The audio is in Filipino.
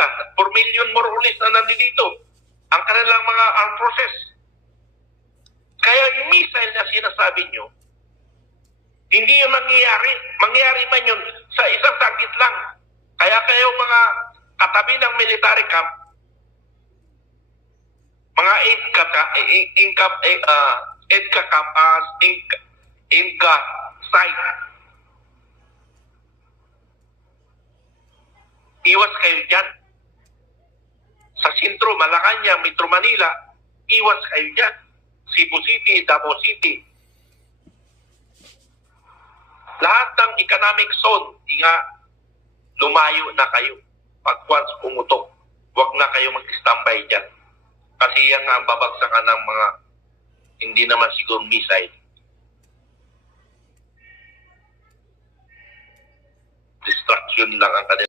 nila. 4 million more or less na nandito. Ang kanilang mga armed forces. Kaya yung missile na sinasabi nyo, hindi yun mangyayari. Mangyayari man yun sa isang target lang. Kaya kayo mga katabi ng military camp, mga EDCA camp, EDCA site, iwas kayo dyan. Sa sentro, Malacanang, Metro Manila, iwas kayo dyan. Cebu City, Davao City. Lahat ng economic zone, lumayo na kayo. Pag once pumutok, huwag na kayo mag-standby dyan. Kasi yan nga babagsakan ng mga hindi naman siguro missile. Distraction lang ang kanila.